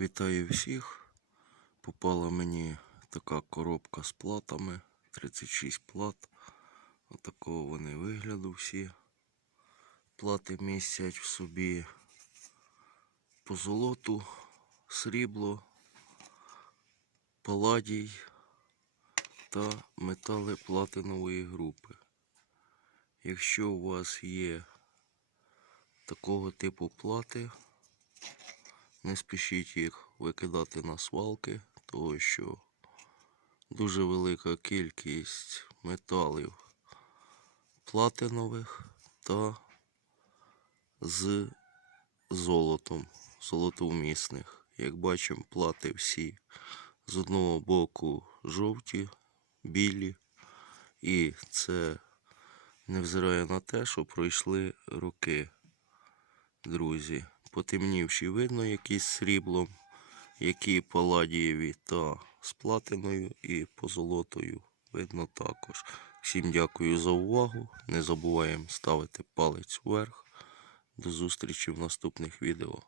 Вітаю всіх. Попала мені така коробка з платами. 36 плат. Отакого вони вигляду всі. Плати містять в собі позолоту, срібло, паладій та метали платинової групи. Якщо у вас є такого типу плати, не спішіть їх викидати на свалки, тому що дуже велика кількість металів платинових та з золотом, золотовмісних. Як бачимо, плати всі з одного боку жовті, білі, і це невзирає на те, що пройшли роки друзі. Потемнівші видно якісь сріблом, які паладієві та з платиною і позолотою видно також. Всім дякую за увагу. Не забуваємо ставити палець вверх. До зустрічі в наступних відео.